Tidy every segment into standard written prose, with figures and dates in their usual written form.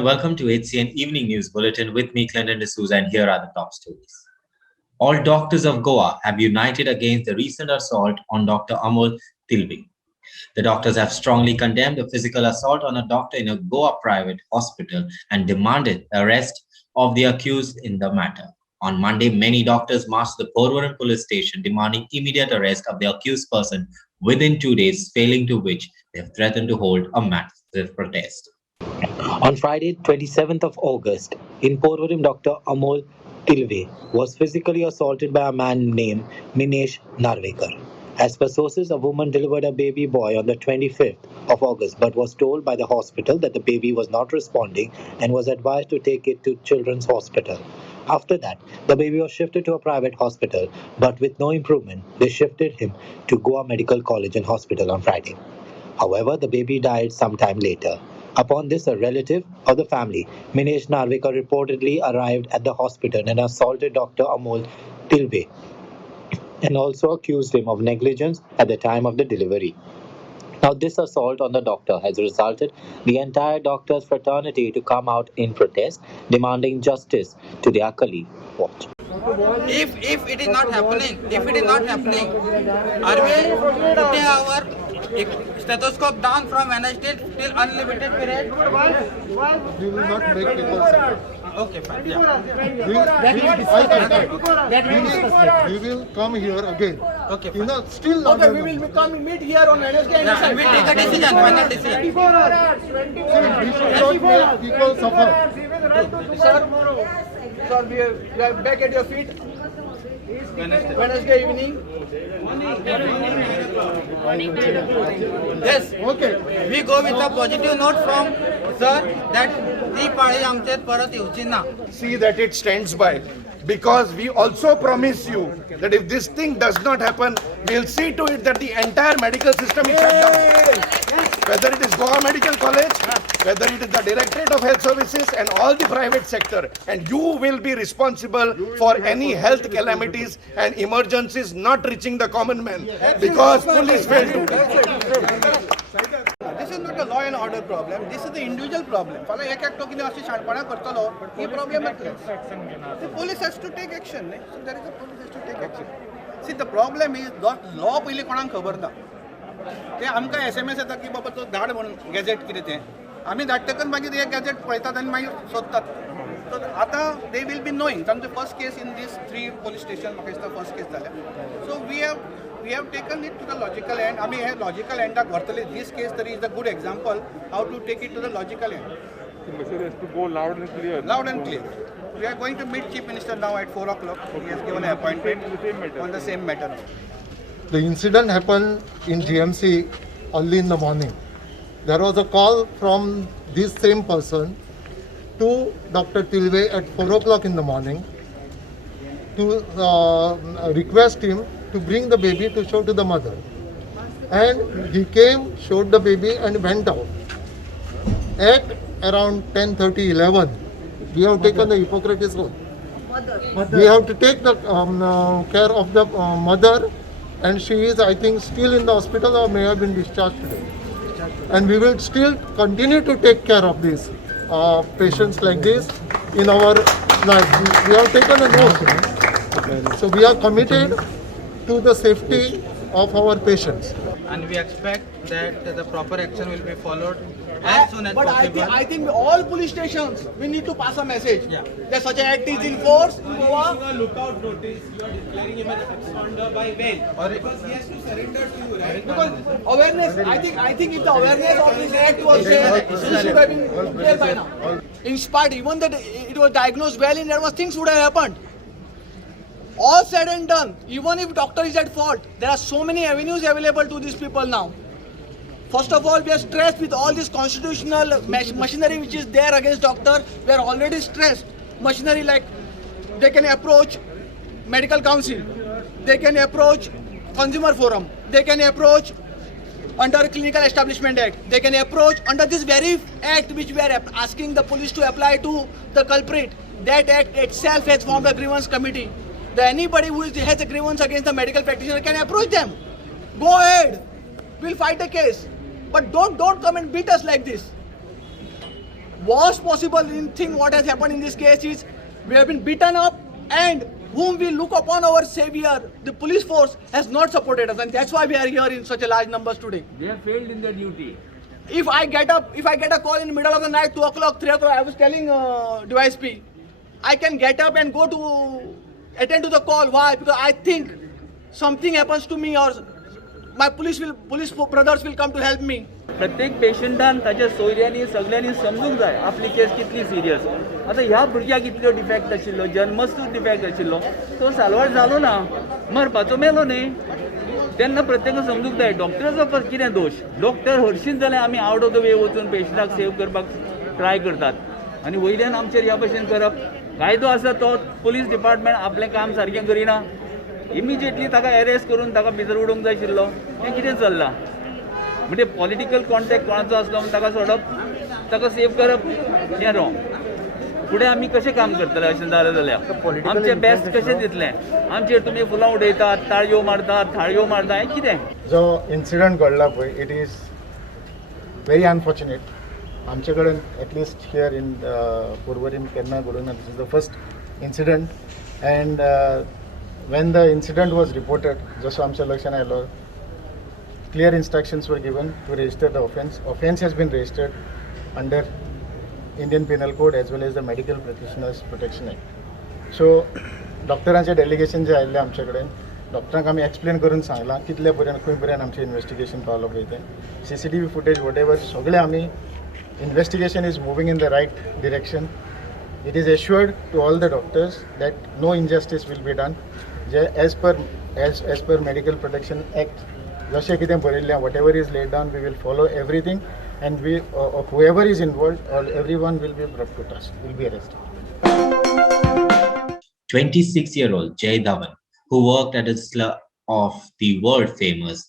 and welcome to HCN Evening News Bulletin with me, Clinton D'Souza, and here are the top stories. All doctors of Goa have united against the recent assault on Dr. Amol Tilve. The doctors have strongly condemned a physical assault on a doctor in a Goa private hospital and demanded arrest of the accused in the matter. On Monday, many doctors marched to the Porvorim police station demanding immediate arrest of the accused person within 2 days, failing to which they have threatened to hold a massive protest. On Friday, 27th of August, in Porvorim, Dr. Amol Tilve was physically assaulted by a man named Minesh Narvekar. As per sources, a woman delivered a baby boy on the 25th of August but was told by the hospital that the baby was not responding and was advised to take it to Children's Hospital. After that, the baby was shifted to a private hospital, but with no improvement, they shifted him to Goa Medical College and Hospital on Friday. However, the baby died sometime later. Upon this, a relative of the family, Minesh Narvekar, reportedly arrived at the hospital and assaulted Dr. Amol Tilve and also accused him of negligence at the time of the delivery. Now, this assault on the doctor has resulted the entire doctors' fraternity to come out in protest, demanding justice to their colleague. Watch. If it is not happening, are we putting our stethoscope down from NST till unlimited period? We will not make people suffer. Okay, fine. Yeah. We will come here again. Okay, You fine. know, still not Okay, we will come meet here on Wednesday. Yeah, we take a decision, final decision. we should not make people suffer. Sir, we are back at your feet. Wednesday evening. Yes, Okay. we go with a positive note from sir that ती पाळी आमचेर परत येवची ना. See that it stands by, because we also promise you that if this thing does not happen, we'll see to it that the entire medical system is shut down. Whether it is Goa Medical College, whether it is the Directorate of Health Services and all the private sector, and you will be responsible for any health calamities and emergencies not reaching the common man, because police failed to. This is not a law and order problem. This is the individual problem. फाल्यां एक एकटो कितें अशी शाणपणां करतलो ही problem येतले. The police has to take action. So there is a police has to take action. See, the problem is that law पयलीं कोणाक खबर ना. ते आमकां SMS येता की बाबा तो धाड म्हणून गॅजेट कितें तें. आमी धाडटकच मागीर हे गॅजेट पळयतात आनी मागीर सोदतात. So आतां they will be knowing. From the first case in these 3 police stations, म्हाका दिसता first case जाल्या. So we have taken it to the logical end. I mean, logical end. This case is a good example how to take it to the logical end. The message has to go loud and clear. Loud and clear. We are going to meet Chief Minister now at 4 o'clock. He has given an appointment on the same matter. The incident happened in GMC early in the morning. There was a call from this same person to Dr. Tilve at 4 o'clock in the morning to request him to bring the baby to show to the mother. And he came, showed the baby and went out. At around 10:30, 11, we have taken the Hippocrates oath. We have to take the care of the mother, and she is, I think, still in the hospital or may have been discharged today. And we will still continue to take care of these patients like this in our life. We have taken an oath. So we are committed to the safety of our patients. And we expect that the proper action will be followed as soon as But possible. I think all police stations, we need to pass a message Yeah. that such an act is in force in Goa. Lookout notice, you are declaring him as absconder by bail, because he has to surrender to you, right? Because awareness, I think if the awareness of this act was there, it should have been there by now. In spite, even that it was diagnosed well, in there was things would have happened. All said and done, even if doctor is at fault, there are so many avenues available to these people now. First of all, we are stressed with all this constitutional machinery which is there against doctor. We are already stressed. Machinery like they can approach medical council, they can approach consumer forum, they can approach under Clinical Establishment Act, they can approach under this very act which we are asking the police to apply to the culprit. That act itself has formed a grievance committee. Anybody who has a grievance against the medical practitioner can approach them. Go ahead. We'll fight the case. But don't come and beat us like this. worst possible thing what has happened in this case is we have been beaten up, and whom we look upon our savior, the police force, has not supported us, and that's why we are here in such a large numbers today. They have failed in their duty. If I get a call in the middle of the night, 2 o'clock, 3 o'clock, I was telling DYSP, I can get up and go to attend to the call. Why? Because I think something happens to me or my police brothers will come to help me. प्रत्येक पेशंटान ताच्या सोयऱ्यांनी सगळ्यांनी समजूंक जाय आपली case कितली serious. आतां ह्या भुरग्याक इतलो डिफेक्ट आशिल्लो, जन्मस्थूच डिफेक्ट आशिल्लो, तो साल्वार जालो ना, मरपाचो मेलो न्ही. तेन्ना प्रत्येकान समजूंक जाय डॉक्टराचो कितें दोश. डॉक्टर हरशीत जाल्यार आमी आवट ऑफ द वे वचून पेशंटाक सेव करपाक ट्राय करतात, आनी वयल्यान आमचेर ह्या भशेन करप. कायदो आसा तो पुलीस डिपार्टमेंट आपलें काम सारकें करिना. इमिजिएटली ताका अरेस्ट करून ताका भितर उडोवंक जाय आशिल्लो. हें कितें चल्लां? म्हणजे पॉलिटिकल कॉन्टॅक्ट कोणाचो आसलो म्हणून ताका सोडप, ताका सेव करप, हें रॉंग. फुडें आमी कशें काम करतले अशें जालें जाल्यार आमचें बेस्ट कशें दितलें? आमचेर तुमी फुलां उडयतात, ताळयो मारतात, थाळयो मारतात, हें कितें? जो इन्सिडंट घडला पळय, इट इज व्हेरी अनफॉर्च्युनेट. आमचे कडेन एटलिस्ट हियर इन पर्वरीम केन्ना घडूंक ना. This is the first incident. And when the incident was reported, जसो आमच्या लक्षान आयलो, clear instructions were given to register the offence. Offence has been registered under Indian Penal Code as well as the Medical Practitioners Protection Act. So, डॉक्टरांचे delegation जे आयिल्ले आमचे कडेन, डॉक्टरांक आमी explain करून सांगलां कितले पर्यंत खंय पर्यंत आमचें इन्वेस्टिगेशन पावलो पळय तें. CCTV फुटेज वॉट एवर सगळें आमी, investigation is moving in the right direction. It is assured to all the doctors that no injustice will be done. जे as per medical protection act जशें कितें बरयल्लें, what ever is laid down, we will follow everything, and we whoever is involved, everyone will be brought to task, will be arrested. 26-year-old Jay Dhawan, who worked at a slur of the world-famous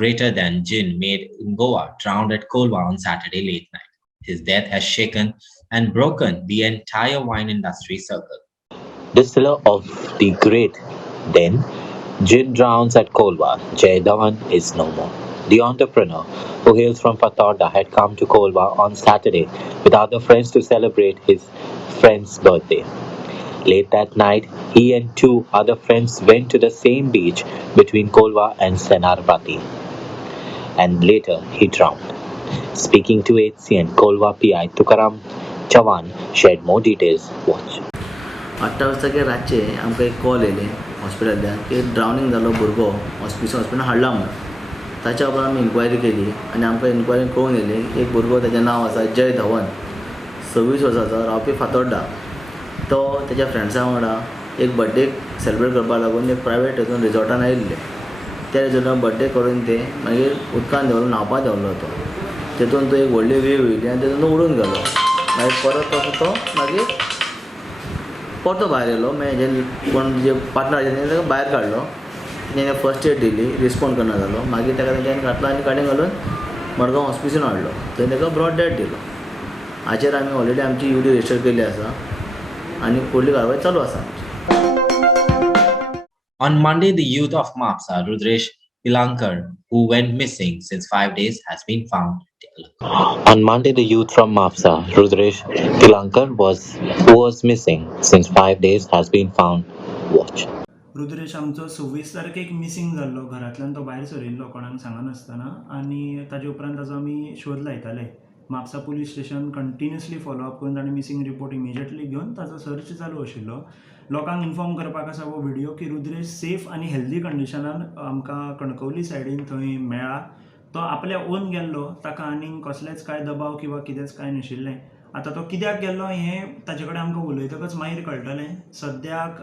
Greater Than Gin made in Goa, drowned at Kolwa on Saturday late night. His death has shaken and broken the entire wine industry circle. Distiller of the Great Then Gin drowns at Kolwa. Jay Dhawan is no more. The entrepreneur, who hails from Fatorda, had come to Kolwa on Saturday with other friends to celebrate his friend's birthday. Late that night, he and 2 other friends went to the same beach between Kolwa and Senarbati, and later he drowned. Speaking to HCN, Kolwa PI Tukaram Chavan shared more details. Watch. 8 वाजता रातचे आमकां एक call येयले हॉस्पिटलांतल्यान की ड्रावनींग जालो भुरगो, hospital हाडला म्हणून. ताच्या उपरांत आमी इन्क्वायरी केली आनी आमकां इन्क्वायरीन कळून येयलें एक भुरगो, ताचें नांव आसा जय धवन, 26 वर्सांचो, रावपी फातोड्डा. तो तेज्या फ्रेंड्सां वांगडा एक बर्थडे सेलिब्रेट करपा लागून एक प्रायवेट हितून रिजॉर्टान आयिल्ले. त्या रिजॉर्टान बर्थडे करून ते मागीर उदकान देंवलो, न्हावपा देंवलो तो. तेतून तो एक व्हडली वेव येयली आनी तेतून तो उडून गेलो. मागीर परत तसो तो मागीर परतो भायर येयलो. मागीर कोण जे पार्टनर आशिल्ले ताका भायर काडलो. तेणें फर्स्ट एड दिली, रिस्पॉन्ड करना जालो. मागीर ताका तेंच्यांनी घातलो आनी गाडयेन घालून मडगांव हॉस्पिटलान हाडलो. थंय ताका ब्रॉड डेथ दिलो. हाचेर आमी ऑलरेडी आमची UD रजिस्टर केल्ली आसा आनी फुडली कारवाय चालू आसा. On Monday, the youth of Mapsa, Rudresh Ilankar, who went missing since 5 days, has been found. Take a look. On Monday, the youth from Mapsa, Rudresh Tilankar, who was missing since 5 days, has been found. Watch. Rudresh आमचो 26 तारखेक missing जाल्लो. घरांतल्यान तो भायर सरिल्लो कोणाक सांगनासतना, आनी ताजे उपरांत ताजो आमी शोध लायताले. Mapusa police station continuously follow up करून ताणें मिसींग रिपोर्ट इमिजिएटली घेवन ताजो सर्च चालू आशिल्लो. लोकांक इन्फॉर्म करपाक आसा हो व्हिडिओ की रुद्रेश सेफ आनी हेल्दी कंडिशनान आमकां कणकवली सायडीन थंय मेळ्ळा. तो आपल्या ओन गेल्लो, ताका आनीक कसलेच कांय दबाव किंवा कितेंच कांय नाशिल्लें. आतां तो कित्याक गेल्लो हें ताचे कडेन आमकां उलयतकच मागीर कळटलें. सद्याक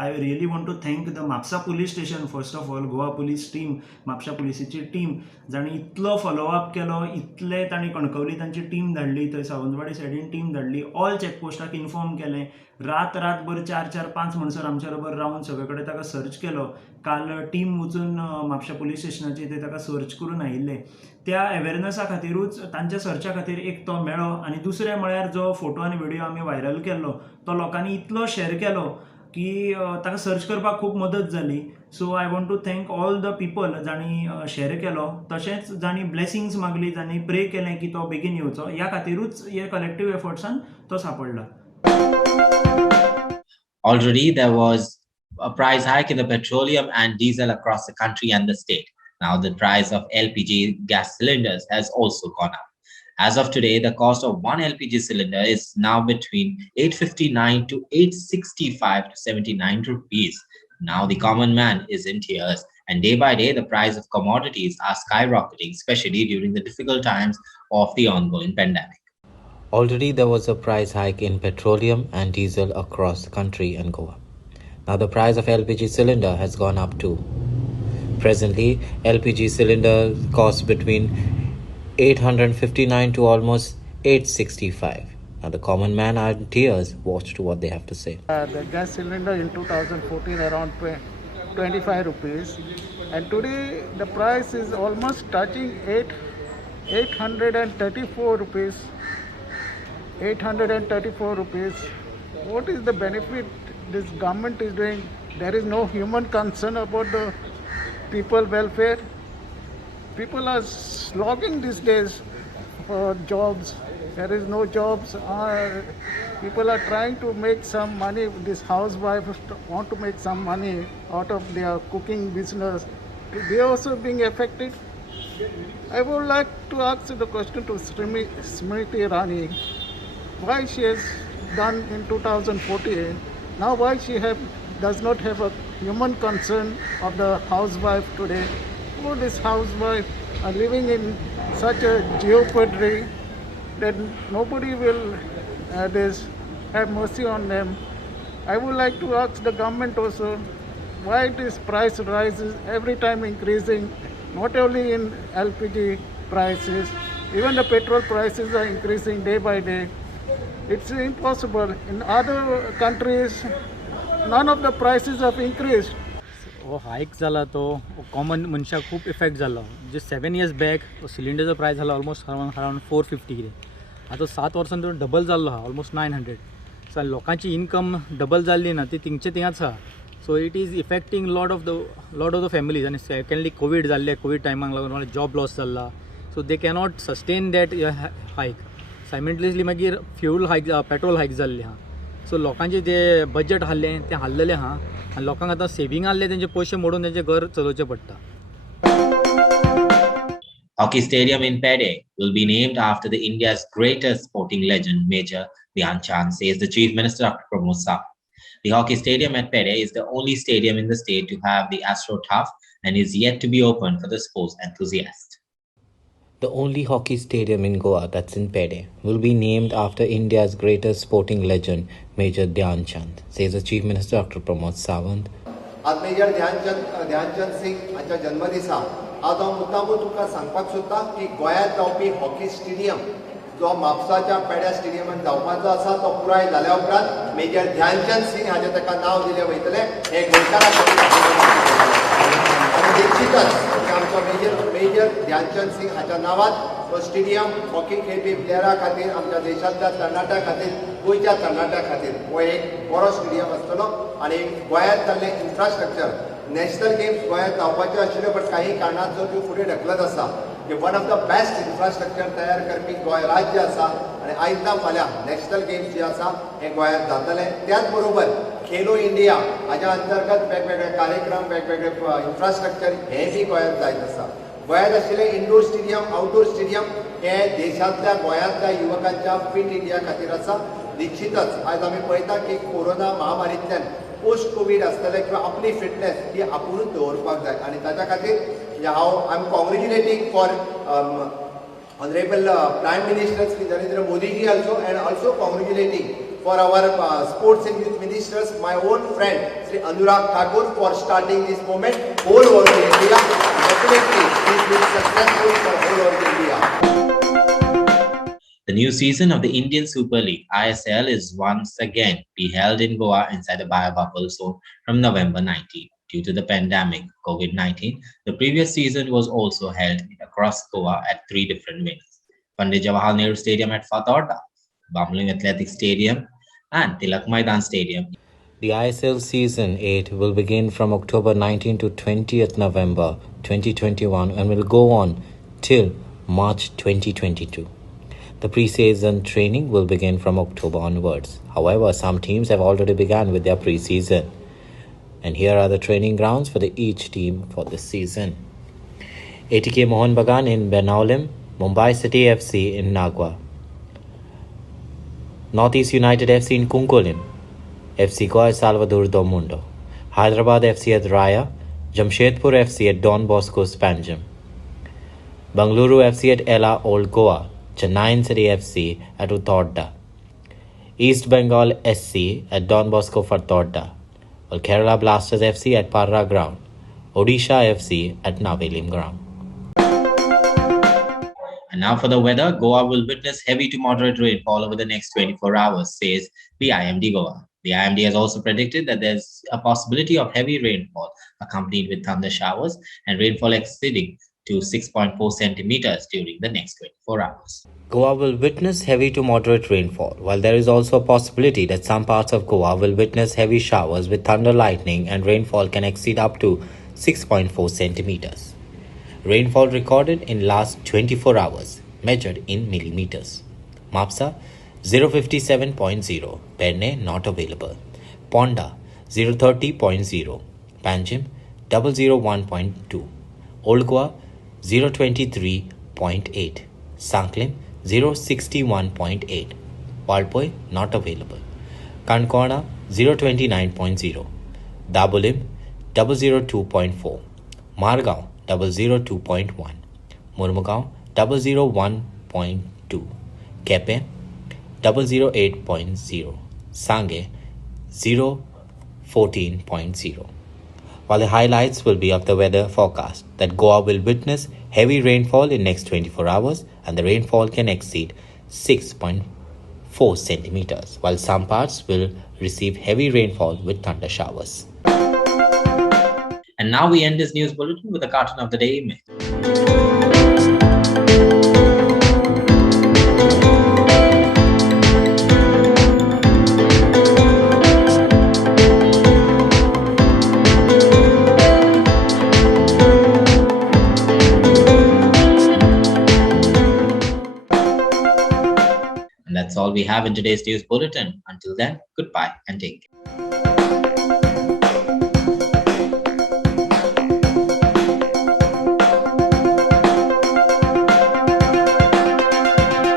I really want to thank the Mapusa police station, first of all Goa police team, Mapusa पुलिसेची टीम, जाणी इतलो फॉलोअप केलो, इतले तांणी कणकवली तांची टीम धाडली, थंय सावंतवाडी सायडीन टीम धाडली, ऑल चॅकपोस्टाक इन्फॉर्म केलें. रातभर 4-5 म्हणसर आमच्या बरोबर रावन सगळे कडेन ताका सर्च केलो. काल टीम वचून म्हापशा पुलीस स्टेशनाचेर ते ताका सर्च करून आयिल्ले. त्या अवेरनसा खातीरूच तांच्या सर्चा खातीर एक तो मेळ्ळो. आनी दुसरें म्हळ्यार जो फोटो आनी व्हिडिओ आमी व्हायरल केल्लो तो लोकांनी इतलो शेअर केलो की ताका सर्च करपाक खूब मदत जाली. So I want to thank all the people जांणी शेअर केलो, तशेंच जांणी ब्लेसिंग्स मागली, जांणी प्रे केलें की तो बेगीन येवचो. ह्या खातीरूच हे कलेक्टीव एफर्ट्सान तो सांपडला. Already there was a price hike in the petroleum and diesel across the country and the state. Now the price of LPG gas cylinders has also gone up. As of today, the cost of one LPG cylinder is now between 859 to 865 to 79 rupees. Now the common man is in tears, and day by day the price of commodities are skyrocketing, especially during the difficult times of the ongoing pandemic. Already there was a price hike in petroleum and diesel across the country and Goa. Now the price of LPG cylinder has gone up too. Presently, LPG cylinder costs between 859 to almost 865. Now the common man are in tears. Watch to what they have to say. The gas cylinder in 2014 around 25 rupees, and today the price is almost touching 834 rupees. 834 rupees. What is the benefit this government is doing? There is no human concern about the people welfare. People are slogging these days for jobs. There is no jobs. People are trying to make some money. These housewives want to make some money out of their cooking business. They are also being affected. I would like to ask the question to Smriti Irani. Why she has done in 2014, now why she does not have a human concern of the housewife today. All these housewives are living in such a jeopardy that nobody will have mercy on them. I would like to ask the government also, why this price rises every time increasing, not only in LPG prices, even the petrol prices are increasing day by day. It's impossible. In other countries, none of the prices have increased. Hayek जाला तो common मनशाक खूब effect जालो. जे 7 years back सिलिंडरचो प्रायस जालो almost around 450 कितें. आतां 7 वर्सान तो डबल जाल्लो आहा, ऑलमोस्ट 900. सो लोकांची इनकम डबल जाल्ली ना, ती तिंगचे थिंगाच आहा. So it is affecting lot of the families. आनी सेकंडली कोवीड जाल्ले, कोवीड टायमाक लागून जॉब लॉस जाल्ला. So they cannot sustain that hike. Simultaneously मागीर फ्यूल हायक, पेट्रोल हायक जाल्ले आहा. सो लोकांचे जे बजेट आहलें तें हाल्लेलें आहा, आनी लोकांक आतां सेविंग आहले तेंचे पयशे मोडून तेंचें घर चलोवचें पडटा. Hockey Stadium in Pede will be named after the India's greatest sporting legend, Major Dhyan Chand, says the Chief Minister Dr. Pramod Sawant. The hockey stadium at Pede is the only stadium in the state to have the AstroTurf and is yet to be open for the sports enthusiasts. The only hockey stadium in Goa, that's in Pede, will be named after India's greatest sporting legend, Major Dhyan Chand, says the Chief Minister Dr. Pramod Sawant. आज major Dhyanchand सिंग हाच्या जन्मदिसा आज हांव मुद्दामूच तुका सांगपाक सोदता की गोंयांत जावपी हॉकी स्टेडियम जो म्हापसाच्या पेड्या स्टेडियमांत जावपाचो आसा तो पुराय जाल्या उपरांत मेजर ध्यानचंद सिंग हाचें ताका नांव दिलें वयतलें. हे गोंयकारां खातीर आनी निश्चितच आमचो मेजर ध्यानचंद सिंग हाच्या नांवांत तो स्टेडियम हॉकी खेळपी प्लेयरां खातीर, आमच्या देशांतल्या तरणाट्यां खातीर, गोंयच्या तरणाट्यां खातीर हो एक बरो स्टेडियम आसतलो. आनी गोंयांत जाल्लें इन्फ्रास्ट्रक्चर, नॅशनल गेम्स गोंयांत जावपाच्यो आशिल्ल्यो बट काही कारणांचो त्यो फुडें ढकलत आसा. One of the best infrastructure तयार करपी गोंय राज्य आसा आनी आयतां फाल्यां नॅशनल गेम्स जे आसा हे गोंयांत जातले. त्याच बरोबर खेलो इंडिया हाच्या अंतर्गत वेगवेगळे कार्यक्रम, वेगवेगळे इन्फ्रास्ट्रक्चर हें बी गोंयांत जायत आसा. गोंयांत आशिल्ले इंडोर स्टेडियम, आउटडोर स्टेडियम हे देशांतल्या गोंयांतल्या युवकांच्या फिट इंडिया खातीर आसा. निश्चितच आयज आमी पळयता की कोरोना महामारींतल्यान पोस्ट कोवीड आसतलें किंवा आपली फिटनेस ही आपुणूच दवरपाक जाय. आनी ताच्या खातीर I am congratulating for honourable prime minister Shri Narendra Modi ji and also congratulating for our sports and youth ministers, my own friend Sri Anurag Thakur, for starting this movement whole over India. Definitely this will be successful for whole over India. The new season of the Indian Super League ISL is once again be held in Goa inside the biobubble zone from November 19. Due to the pandemic COVID-19, the previous season was also held across Goa at 3 different venues: Pandit Jawaharlal Nehru Stadium at Fatorda, Bamling Athletic Stadium, and Tilak Maidan Stadium. The ISL Season 8 will begin from October 19 to 20th November 2021 and will go on till March 2022. The pre-season training will begin from October onwards. However, some teams have already begun with their pre-season. And here are the training grounds for each team for this season. ATK Mohun Bagan in Benaulim, Mumbai City FC in Nagwa, Northeast United FC in Kunkolim, FC Goa Salvador do Mundo, Hyderabad FC at Raya, Jamshedpur FC at Don Bosco Spanjam, Bangalore FC at Ella Old Goa, Chennai City FC at Uttordda, East Bengal SC at Don Bosco Fartodda, while Kerala Blasters FC at Parra Ground, Odisha FC at Navelim Ground. And now for the weather, Goa will witness heavy to moderate rainfall over the next 24 hours, says the IMD Goa. The IMD has also predicted that there's a possibility of heavy rainfall accompanied with thunder showers and rainfall exceeding to 6.4 centimeters during the next 24 hours. Goa will witness heavy to moderate rainfall, while there is also a possibility that some parts of Goa will witness heavy showers with thunder, lightning, and rainfall can exceed up to 6.4 centimeters. Rainfall recorded in last 24 hours, measured in millimeters. Mapsa 057.0, Perne not available. Ponda 030.0, Panjim 001.2, Old Goa 023.8, Sanklim 061.8, Walpoi not available. Kankona 029.0, Dabolim 002.4, Margao 002.1, Murmugao 001.2, Kepe 008.0, Sange 014.0. While the highlights will be of the weather forecast that Goa will witness heavy rainfall in next 24 hours and the rainfall can exceed 6.4 centimeters, while some parts will receive heavy rainfall with thunder showers. And now we end this news bulletin with a cartoon of the day image. And that's all we have in today's news bulletin. Until then, goodbye and take care.